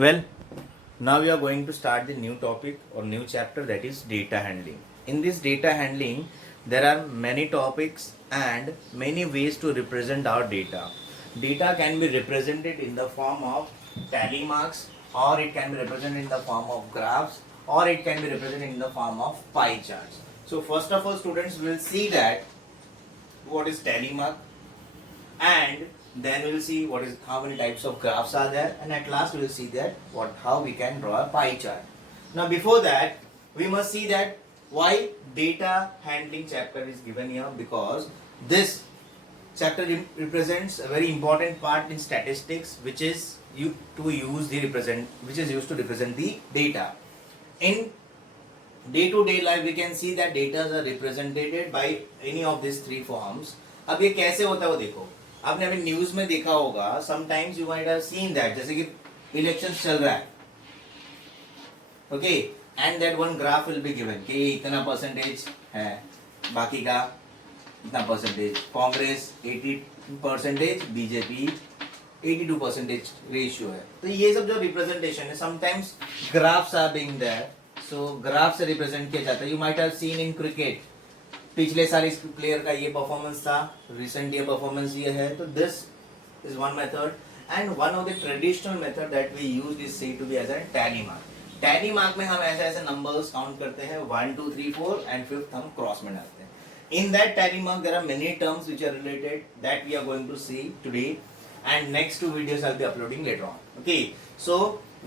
Well, now we are going to start the new topic or new chapter, that is data handling. In this data handling, there are many topics and many ways to represent our data. Data can be represented in the form of tally marks, or it can be represented in the form of graphs, or it can be represented in the form of pie charts. So first of all, students will see that what is tally mark, and then we will see what is how many types of graphs are there, and at last we will see that how we can draw a pie chart. Now before that, we must see that why data handling chapter is given here, because this chapter represents a very important part in statistics, which is which is used to represent the data. In day to day life we can see that data are represented by any of these three forms. अब ये कैसे होता है वो देखो, आपने अभी न्यूज में देखा होगा, sometimes you might have seen that, जैसे कि इलेक्शंस चल रहा है, okay, and that one graph will be given कि इतना परसेंटेज है, बाकी का इतना परसेंटेज, कांग्रेस 80%, बीजेपी 82% रेशियो है. तो ये सब जो रिप्रेजेंटेशन है, sometimes graphs are being there, so graph से रिप्रेजेंट किया जाता है. You might have seen in cricket, पिछले साल इस प्लेयर का ये परफॉर्मेंस था, रिसेंट ये परफॉर्मेंस ये है. तो this is one method, and one of the traditional method that we use is said to be as a tally mark. Tally mark में हम ऐसे ऐसे नंबर्स काउंट करते हैं, 1 2 3 4 एंड फिफ्थ हम क्रॉस में डालते हैं. In that tally mark there are many terms which are related that we are going to see today, and next two videos I'll be uploading later on. Okay, so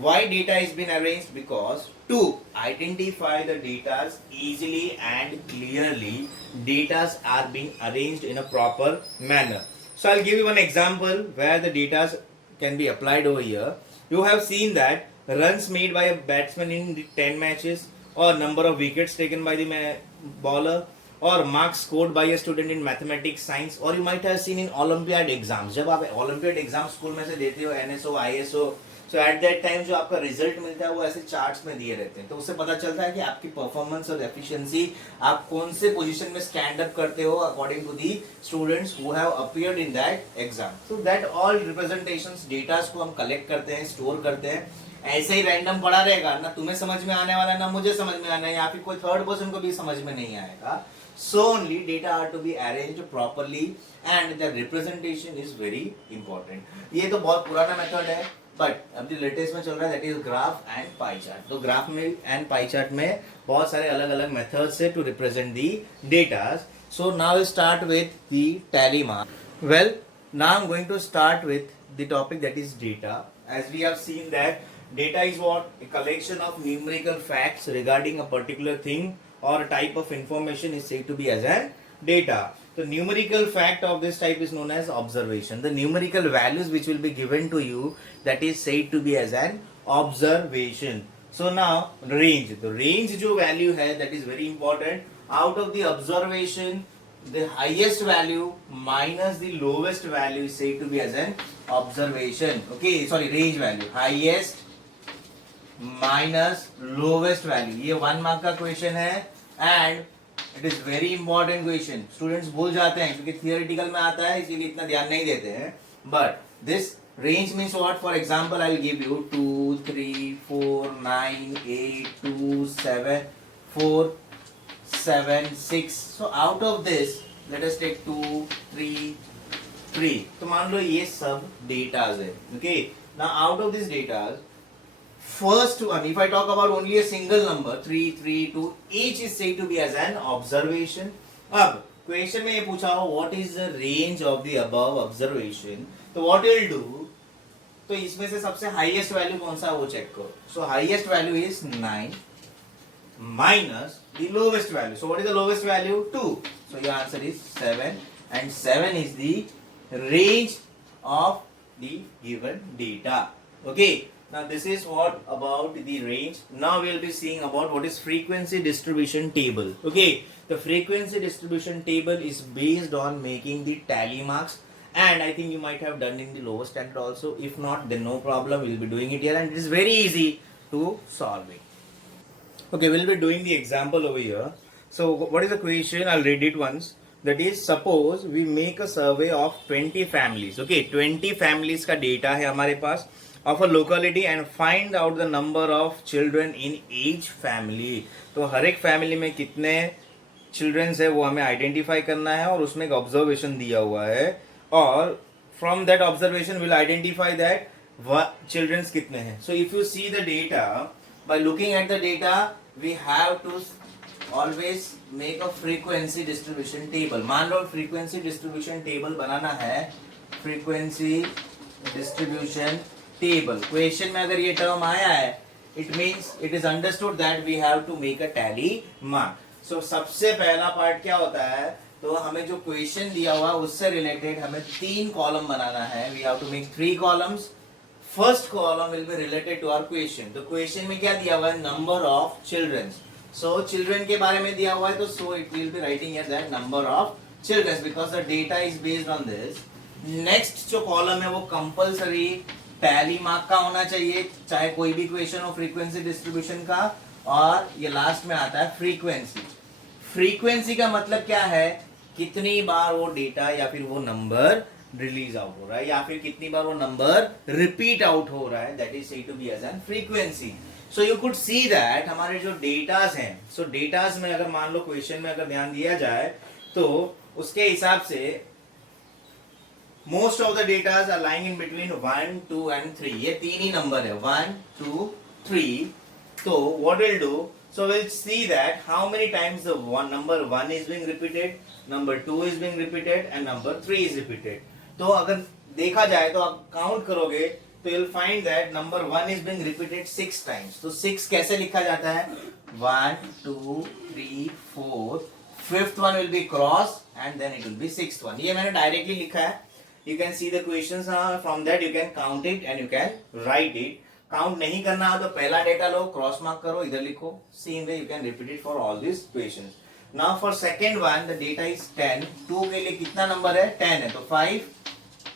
why data is been arranged? Because to identify the data easily and clearly, data are being arranged in a proper manner. So I'll give you one example where the data can be applied over here. You have seen that runs made by a batsman in the 10 matches, or number of wickets taken by the bowler, or marks scored by a student in mathematics, science, or you might have seen in Olympiad exams. जब आप Olympiad exam school में से देते हो, NSO, ISO, so at that time जो आपका रिजल्ट मिलता है वो ऐसे चार्ट्स में दिए रहते हैं. तो उससे पता चलता है कि आपकी परफॉर्मेंस और एफिशिएंसी, आप कौन से पोजीशन में स्टैंड अप करते हो according to the students who have appeared in that exam. So that all representations, datas को हम कलेक्ट करते हैं, स्टोर करते हैं. ऐसे ही रैंडम पड़ा रहेगा, ना तुम्हें समझ में आने वाला है, ना मुझे समझ में आना है, या फिर कोई थर्ड पर्सन को भी समझ में नहीं आएगा. So only data are to be arranged properly, and the representation is very important. ये तो बहुत पुराना मेथड है, बट अभी लेटेस्ट में चल रहा है, that is graph and pie chart. तो ग्राफ में एंड पाई चार्ट में बहुत सारे अलग अलग मेथड्स है to represent the data. So now we start with the tally mark. Well, now I am going to start with the topic that is data. As we have seen that data is what? A collection of numerical facts regarding a particular thing or a type of information is said to be as a data. The numerical fact of this type is known as observation. The numerical values which will be given to you, that is said to be as an observation. So now range. The range जो value है, that is very important. Out of the observation, the highest value minus the lowest value is said to be as an observation. Okay, sorry, range value. Highest minus lowest value. ये 1 मार्क का क्वेश्चन है, and it is very important question. Students भूल जाते हैं क्योंकि थियोरेटिकल में आता है, इसीलिए इतना ध्यान नहीं देते हैं. But this range means what? For example I will give you 2 3 4 9 8 2 7 4 7 6. So out of this let us take 2 3 3. तो मान लो ये सब डेटाज है. Okay, now out of this datas, first one, if I talk about only a single number 3 3 2, each is said to be as an observation. अब क्वेश्चन में ये पूछा हो what is the range of the above observation, तो what will do, तो इसमें से सबसे हाईएस्ट वैल्यू कौन सा है वो चेक करो. सो highest value is 9 minus the lowest value. So what is the lowest value? 2. So your answer is 7, and 7 is the range of the given data. Okay, now this is what about the range. Now we will be seeing about what is frequency distribution table. Okay, the frequency distribution table is based on making the tally marks, and I think you might have done in the lower standard also. If not, then no problem, we will be doing it here, and it is very easy to solve it. Okay, we will be doing the example over here. So what is the question? I'll read it once. That is, suppose we make a survey of 20 families. Okay, 20 families का data है हमारे पास of a locality and find out the number of children in each family. तो हर एक फैमिली में कितने चिल्ड्रंस है वो हमें आइडेंटिफाई करना है और उसमें एक ऑब्जर्वेशन दिया हुआ है और from that observation will identify that childrens कितने हैं. So if you see the data by looking at the data we have to always make a frequency distribution table. मान लो frequency distribution table बनाना है. frequency distribution table क्वेश्चन में अगर ये टर्म आया है it means it is understood that we have to make a tally mark. So सबसे पहला पार्ट क्या होता है, तो हमें जो क्वेश्चन दिया हुआ है उससे रिलेटेड हमें 3 कॉलम बनाना है. we have to make 3 columns. First column will be related to our question. तो क्वेश्चन में क्या दिया हुआ है, number of children. So children के बारे में दिया हुआ है तो so it will be writing here that number of children because the data is based on this. Next जो कॉलम है वो कंपलसरी टैली मार्क का होना चाहिए, चाहे कोई भी क्वेश्चन हो फ्रीक्वेंसी डिस्ट्रीब्यूशन का. और ये लास्ट में आता है फ्रीक्वेंसी. फ्रीक्वेंसी का मतलब क्या है, कितनी बार वो डेटा या फिर वो नंबर रिलीज आउट हो रहा है या फिर कितनी बार वो नंबर रिपीट आउट हो रहा है. That is said to be as an frequency. So you could see that हमारे जो डेटास हैं, सो डेटास में अगर मान लो क्वेश्चन में अगर ध्यान दिया जाए तो उसके हिसाब से most of the datas are lying in between 1, 2 and 3. ये 3 ही नंबर है 1, 2, 3. तो what will do, so we'll see that how many times the number 1 is being repeated, number 2 is being repeated and number 3 is repeated. तो अगर देखा जाए तो आप काउंट करोगे तो you'll find that number 1 is being repeated 6 times. तो 6 कैसे लिखा जाता है, 1, 2, 3, 4, fifth one will be cross and then it will be sixth one. ये मैंने डायरेक्टली लिखा है. You can see the questions from that you can count it and you can write it. Count नहीं करना है तो पहला डेटा लो, क्रॉस मार्क करो, इधर लिखो. Same way you can repeat it for all this questions. Now for second one the data is 10. 2 के लिए कितना नंबर है, 10 है, तो 5,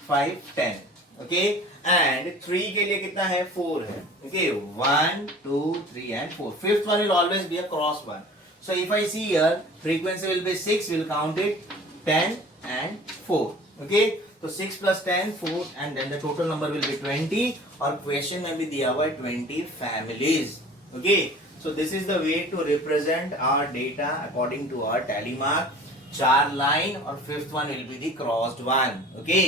5, 10. ओके, एंड 3 के लिए कितना है, 4 है. ओके, 1, 2, 3 एंड 4. Fifth one will always be a cross one. So if I see here frequency will be 6, will count it 10 एंड 4. ओके, तो 6 plus 10, 4 and then the total number will be 20. और क्वेश्चन में भी दिया हुआ है 20 families. Okay, so this is the way to represent our data according to our tally mark. 4 line और fifth one will be the crossed one. Okay,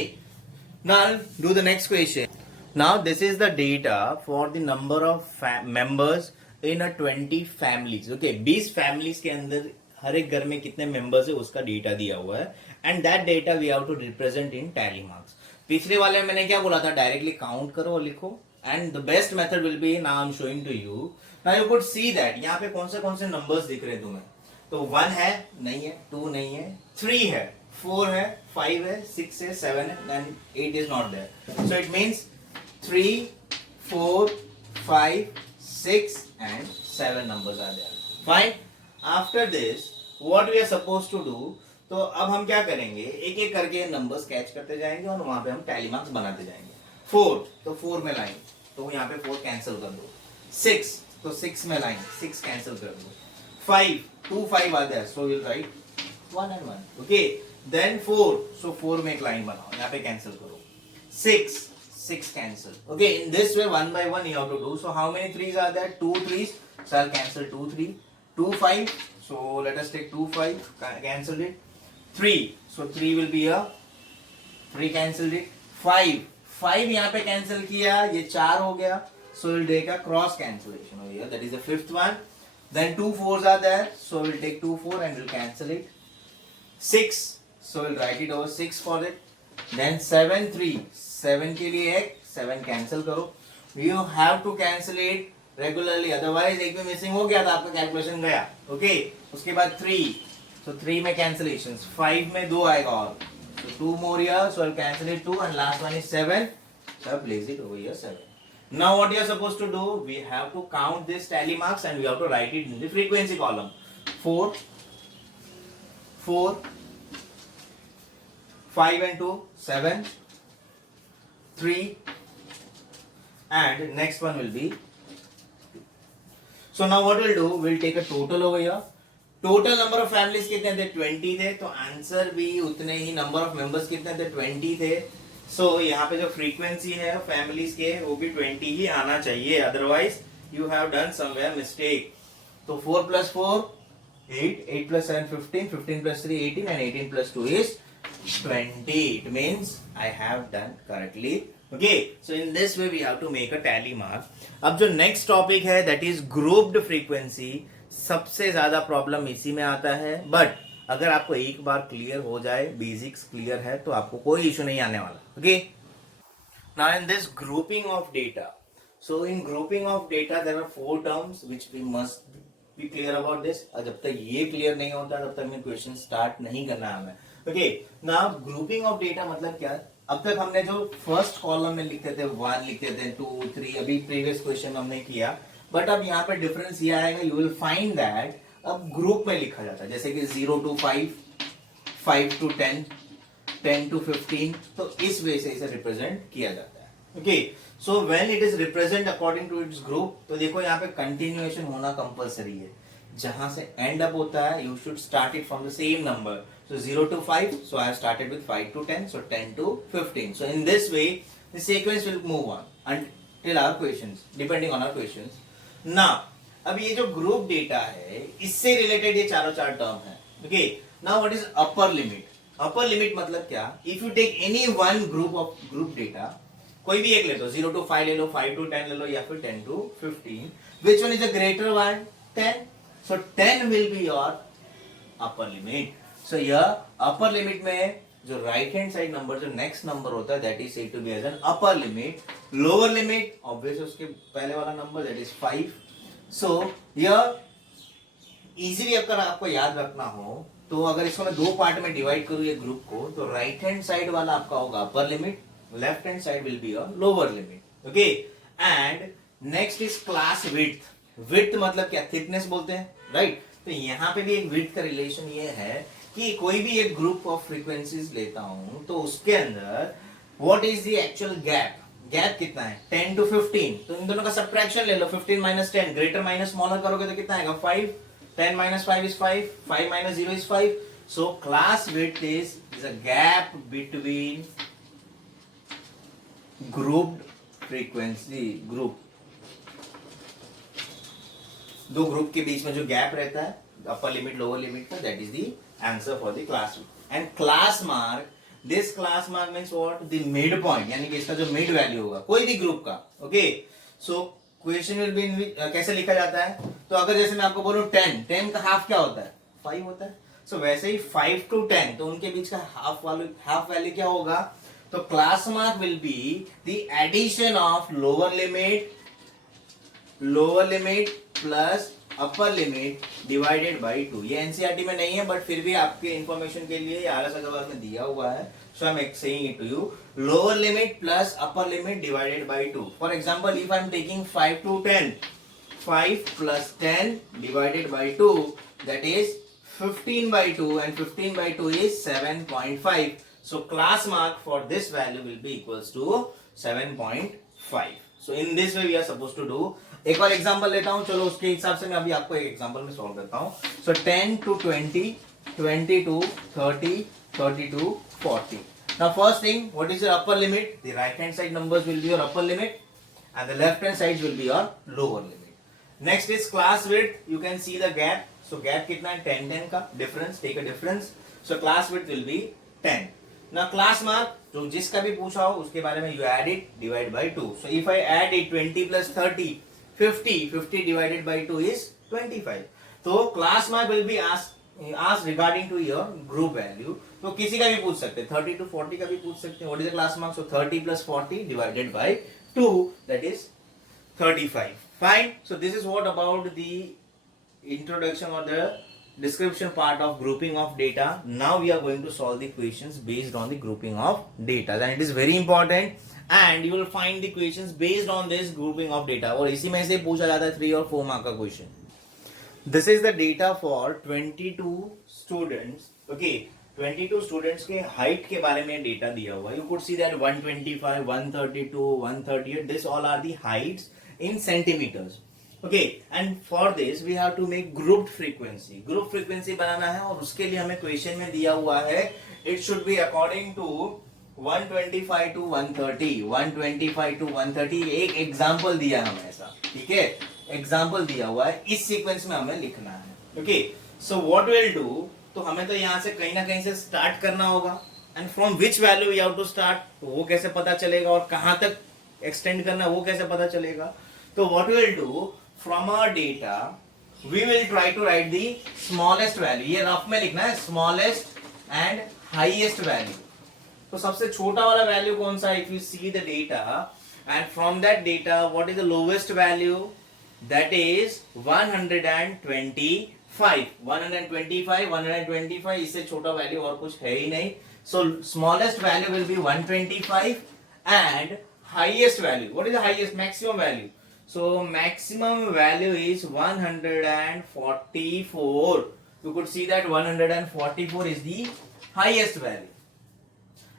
now do the next question. Now this is the data for the number of members in a 20 families. Okay, 20 families के अंदर हर एक घर में कितने मेंबर्स है उसका डेटा दिया हुआ है and that data we have to represent in tally marks. पिछले वाले में मैंने क्या बोला था, डायरेक्टली काउंट करो और लिखो. And the best method will be, now I am showing to you. Now you could see that यहाँ पे कौन से नंबर्स दिख रहे हैं तुम्हें. तो 1 है नहीं है, 2 नहीं है, 3 है, 4 है, 5 है, 6 है, 7 है and 8 is not there. So it means 3, 4, 5, 6 and 7 numbers are there. Fine. After this what we are supposed to do, तो अब हम क्या करेंगे, एक एक करके नंबर्स कैच करते जाएंगे और वहां पे हम टैली मार्क्स बनाते जाएंगे. 4, तो 4 में लाइन, तो यहाँ पे 4 कैंसिल कर दो. 6, तो 6 में लाइन, 6 कैंसिल कर दो. 5, 2, 5 आ जाए, so will write 1 and 1. Okay, then 4, so 4 में एक लाइन बनाओ, यहाँ पे कैंसिल करो. 6 cancel. Okay, in this way 1 by 1 you have to do. So how many 3s are there, 2 3s, so I'll cancel 2 3. 2 5, so let us take 2 5, cancel it. 3, so 3 will be here, 3 cancelled it. 5 यहाँ पे cancel किया, ये 4 हो गया, so we'll take a cross cancellation over here, that is the fifth one. Then 2 4s are there, so we'll take 2 4 and we'll cancel it. 6, so we'll write it over 6 for it. Then 7 3, 7 के लिए एक 7 cancel करो. You have to cancel it regularly, otherwise एक भी मिसिंग हो गया तो आपका कैलकुलेशन गया. ओके, उसके बाद 3, so 3 में कैंसिलेशंस, 5 में 2 आएगा और, so 2 more here, so I'll cancel it 2 and last one is 7, so I'll place it over here 7. Now what you are supposed to do, we have to count this tally marks and we have to write it in the frequency column. 4, 4, 5 and 2, 7, 3 and next one will be. So now what we'll do, we'll take a total over here. Total number of families कितने थे 20 थे, तो आंसर भी उतने ही, number of members कितने थे 20 थे। सो यहाँ पे जो फ्रीक्वेंसी है फैमिलीज के वो भी 20 ही आना चाहिए, otherwise you have done somewhere mistake. तो 4 + 4 8, 8 + 7 15, 15 + 3 18 and 18 + 2 is 20. It means I have done correctly. Okay, so in this way we have to make a tally mark. अब जो next topic है that is grouped frequency, सबसे ज्यादा प्रॉब्लम इसी में आता है, बट अगर आपको एक बार क्लियर हो जाए, बेसिक्स क्लियर है, तो आपको कोई इशू नहीं आने वाला। Okay, now in this grouping of data, so in grouping of data there are 4 terms which we must be clear about this. और जब तक ये क्लियर नहीं होता तब तक मैं क्वेश्चन स्टार्ट नहीं करना है हमें। Okay, now grouping of data मतलब क्या? अब तक हमने जो फर्स्ट कॉलम में लिखते थे 1, लिखते थे 2 3, अभी प्रीवियस क्वेश्चन हमने किया, बट अब यहाँ पे डिफरेंस ये आएगा, यू विल फाइंड दैट अब ग्रुप में लिखा जाता है, जैसे कि 0 to 5, 5 to 10, 10 to 15, तो इस वे से इसे रिप्रेजेंट किया जाता है। Okay, so when it is represent according to its group, तो देखो यहाँ पे कंटिन्यूएशन होना कंपलसरी है, जहां से एंड अप होता है you should start it from the same number. So 0 to 5, so I have started with 5 to 10, so 10 to 15. So in this way the sequence will move on until our questions, depending on our questions. ना अब ये जो group data है इससे रिलेटेड ये चारों चार term है। Okay, now what is upper limit? Upper limit मतलब क्या? If you take any one group of group data, कोई भी एक ले लो, 0 to 5 ले लो, 5 to 10 ले लो, या फिर 10 to 15, which one is the greater one? 10. So 10 will be your upper limit. So here upper limit में जो राइट हैंड साइड नंबर, जो नेक्स्ट नंबर होता है, that is said to be as an upper limit. Lower limit obviously उसके पहले वाला number, that is 5. सो यह इजीली अगर आपको याद रखना हो, तो अगर इसको मैं 2 पार्ट में डिवाइड करूं ये ग्रुप को, तो राइट हैंड साइड वाला आपका होगा upper limit, left hand side will be your lower limit. Okay, and next is class width. Width मतलब क्या? थिकनेस बोलते हैं, राइट? तो यहाँ पे भी एक विड्थ का रिलेशन ये है कि कोई भी एक ग्रुप ऑफ फ्रीक्वेंसीज लेता हूं, तो उसके अंदर what is the actual gap? Gap कितना है? 10 to 15, तो इन दोनों का सब्ट्रैक्शन ले लो, 15 - 10, ग्रेटर माइनस स्मॉलर करोगे तो कितना आएगा? 5. 10 - 5 is 5, 5 - 0 is 5. So class width is a gap between grouped frequency group, दो ग्रुप के बीच में जो गैप रहता है अपर लिमिट लोअर लिमिट का, that is the answer for the class width. And class mark, this class mark means what? The mid point, यानी कि इसका जो मिड वैल्यू होगा कोई भी ग्रुप का। Okay, so question will be in कैसे लिखा जाता है? तो अगर जैसे मैं आपको बोलूं 10 का हाफ क्या होता है? 5 होता है। सो वैसे ही 5 to 10, तो उनके बीच का हाफ वैल्यू क्या होगा? तो class mark will be the addition of lower limit plus upper limit divided by 2। ये एनसीईआरटी में नहीं है, बट फिर भी आपके इंफॉर्मेशन के लिए आरएस अग्रवाल में दिया हुआ है। So I am saying it to you, lower limit plus upper limit divided by 2। For example, if I am taking 5 to 10, 5 + 10 divided by 2, that is 15/2, and 15/2 is 7.5. So class mark for this value will be equals to 7.5. So in this way we are supposed to do. एक और एग्जांपल लेता हूं, चलो उसके हिसाब से मैं अभी आपको एक एग्जांपल में सॉल्व करता हूं। So 10 to 20, 20 to 30, 30 to 40. Now first thing, what is your upper limit? The right hand side numbers will be your upper limit and the left hand side will be your lower limit. Next is class width. You can see the gap. So gap कितना है? 10 का difference. Take a difference. So class width will be 10. Now class mark, जो जिसका भी पूछा हो उसके बारे में you add it, divide by 2. So if I add it 20 plus 30, 50. 50 divided by 2 is 25. तो class mark will be asked regarding to your group value. तो किसी का भी पूछ सकते हैं, 30 to 40 का भी पूछ सकते हैं. What is the class mark? So 30 plus 40 divided by 2, that is 35. Fine. So this is what about the introduction or the description part of grouping of data. Now we are going to solve the questions based on the grouping of data. And it is very important, and you will find the questions based on this grouping of data. और इसी में से पूछा जाता है 3 और 4 मार्क का question. This is the data for 22 students. Okay, 22 students के height के बारे में डेटा दिया हुआ है. You could see that 125, 132, 138. This all are the heights in centimeters. Okay, and for this we have to make group frequency, group frequency बनाना है, और उसके लिए हमें क्वेश्चन में दिया हुआ है it should be according to 125 to 130, 125 to 130, एक एग्जाम्पल दिया है हमें ऐसा, ठीक है, एग्जाम्पल दिया हुआ है, इस सीक्वेंस में हमें लिखना है। Okay, so what will do, तो हमें तो यहाँ से कहीं ना कहीं से स्टार्ट करना होगा, and from which value we have to start, तो वो कैसे पता चलेगा, और कहां तक एक्सटेंड करना है वो कैसे पता चलेगा। तो what we will do, from our data we will try to write the smallest value, ये रफ में लिखना है, स्मॉलेस्ट एंड हाईएस्ट वैल्यू। तो सबसे छोटा वाला वैल्यू कौन सा, if you see the data, and from that data what is the lowest value, that is 125, 125, इससे छोटा वैल्यू और कुछ है ही नहीं। So smallest value will be 125 and highest value, what is the highest, maximum value? So maximum value is 144. You could see that 144 is the highest value.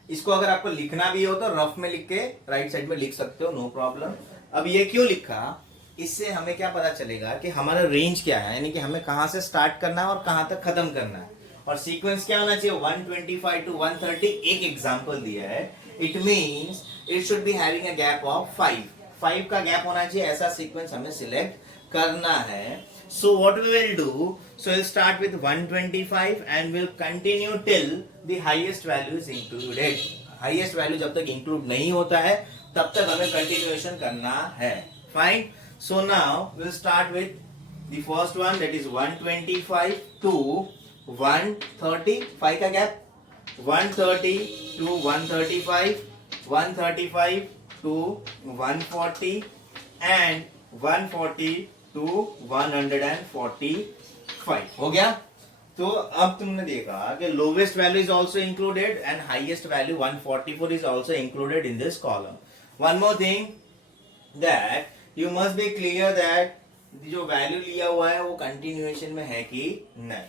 इसको अगर आपको लिखना भी हो तो रफ में लिख के राइट साइड में लिख सकते हो, नो प्रॉब्लम। अब ये क्यों लिखा, इससे हमें क्या पता चलेगा कि हमारा रेंज क्या है, यानी कि हमें कहां से स्टार्ट करना है और कहां तक खत्म करना है, और सीक्वेंस क्या होना चाहिए, 125 टू 130, एक एग्जांपल दिया है, it means it should be having a gap of 5 का गैप होना चाहिए, ऐसा सीक्वेंस हमें सिलेक्ट करना है। So what we will do, so will start with 125 and will continue till the highest value is included, highest value जब तक इंक्लूड नहीं होता है तब तक हमें कंटिन्यूएशन करना है, fine. So now will start with the first one, that is 125 to 135 का gap, 130 to 135, 135 to 140 and 140 to 145 हो गया। तो अब तुमने देखा कि lowest value is also included and highest value 144 is also included in this column. One more thing, that you must be clear that जो value लिया हुआ है वो कंटिन्यूएशन में है कि नहीं।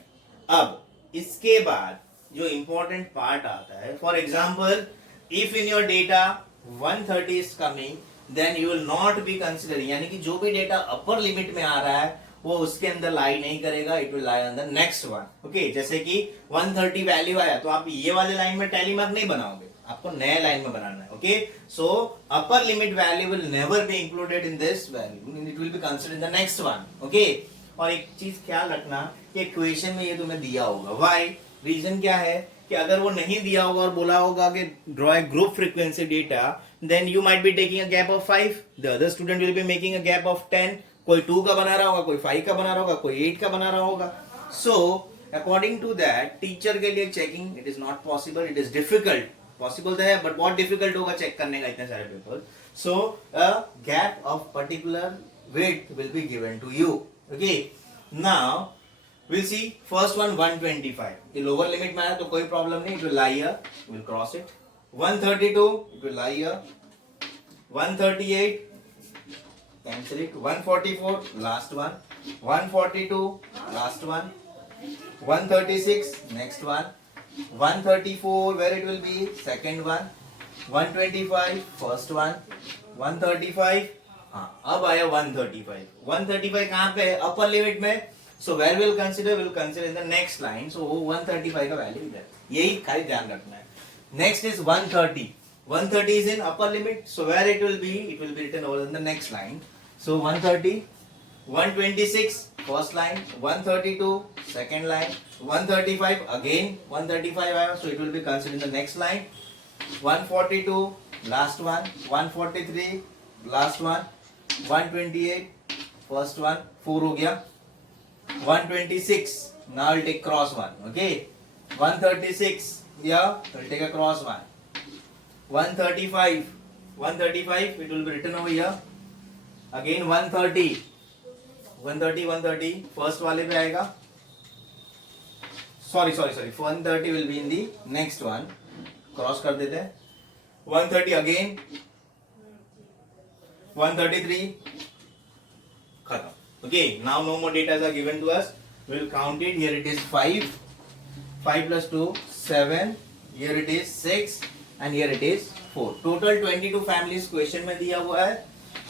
अब इसके बाद जो इंपॉर्टेंट पार्ट आता है, for example if in your data 130 is coming, then you will not be considering, यानी कि जो भी डेटा अपर लिमिट में आ रहा है वो उसके अंदर लाई नहीं करेगा, it will lie on the next one. Okay, जैसे कि 130 वैल्यू आया तो आप ये वाले लाइन में टैली मार्क नहीं बनाओगे, आपको नए लाइन में बनाना है। Okay, so upper limit value will never be included in this value, it will be considered in the next one. Okay, और एक चीज ख्याल रखना कि इक्वेशन में ये तुम्हें दिया होगा, व्हाई, रीजन क्या है कि अगर वो नहीं दिया होगा और बोला होगा कि draw a group frequency data, then you might be taking a gap of 5, the other student will be making a gap of 10, कोई 2 का बना रहा होगा, कोई 5 का बना रहा होगा, कोई 8 का बना रहा होगा। So according to that teacher के लिए checking it is not possible, it is difficult, possible तो है बट बहुत डिफिकल्ट होगा चेक करने का इतने सारे पेपर। सो अ gap of particular width will be given to you. Okay, now we'll see first one 125, the lower limit में है तो कोई problem नहीं, it will lie here, we'll cross it. 132 it will lie here, 138 cancel it, 144 last one, 142 last one, 136 next one, 134 where it will be second one, 125 first one, 135, हाँ अब आया 135, 135 कहाँ पे है, अपर लिमिट में, so where will consider in the next line, so 135 का वैल्यू इधर, यही खाली ध्यान रखना है। Next is 130, 130 is in upper limit, so where it will be written over in the next line, so 130, 126 first line, 132 second line, 135 again 135, so it will be considered in the next line, 142 last one, 143 last one, 128 first one, 4 हो गया, 126 now I'll take cross one, okay, 136 yeah I'll take a cross one, 135 it will be written over here, again 130 first वाले पे आएगा, sorry 130 will be in the next one, cross कर देते हैं, 130 again, 133 खत्म. Okay, now no more data are given to us. We will count it. Here it is 5 plus 2 7, here it is 6 and here it is 4. Total 22 families question में दिया हुआ है.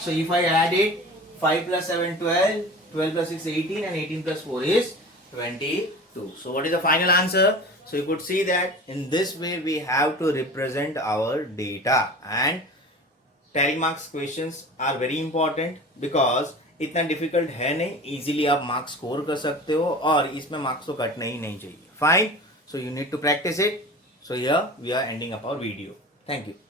So if I add it 5 plus 7 12, 12 plus 6 18, and 18 plus 4 is 22. So what is the final answer? So you could see that in this way we have to represent our data, and 10 marks questions are very important because इतना डिफिकल्ट है नहीं, इजीली आप marks score कर सकते हो और इसमें मार्क्स तो कटना ही नहीं चाहिए. Fine. So you need to practice it. So here we are ending up our video. Thank you.